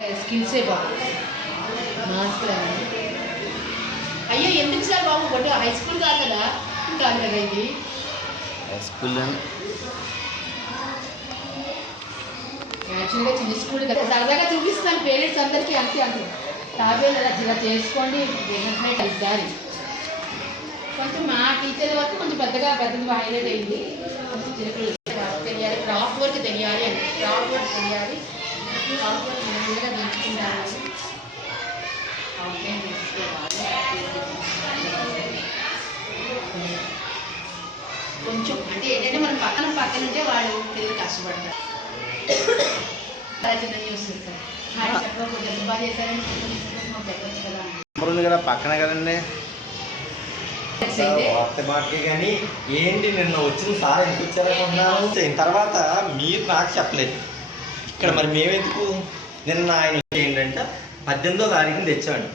స్కిల్సే బాబు mask అయ్యో ఎందుకు sir Babu but high school కాదు కదా ఇది హై స్కూల్ యాక్చువల్గా చిన్న స్కూల్ కదా సరదాగా చూపిస్తాను పేరెంట్స్ అందరికీ అంతే అంటారు తాబేలు ఇలా చేసుకోండి దారి కొంచెం మా టీచర్ వరకు కొంచెం పెద్దగా హైలైట్ అయింది కొంచెం చిన్నపిల్లలు తెలియాలి క్రాఫ్ట్ వర్క్ తెలియాలి అని క్రాఫ్ట్ వర్క్ తెలియాలి క్రాఫ్ట్ వర్క్ మెల్లగా నేర్చుకుంటారు కొంచెం అంటే ఏంటంటే మనం పక్కన ఉంటే వాడు పిల్లలు కష్టపడతారు చిన్న న్యూస్ చక్కగా బాగా చేశారని పెట్టచ్చు కదా పక్కన కదండి మాటకి కానీ ఏంటి నిన్న వచ్చిన సార్ ఎందుకు వచ్చారనుకుంటున్నాను తర్వాత మీరు నాకు చెప్పలేదు ఇక్కడ మరి మేమెందుకు నిన్న ఆయన ఏంటంటే 18వ తారీఖున తెచ్చామండి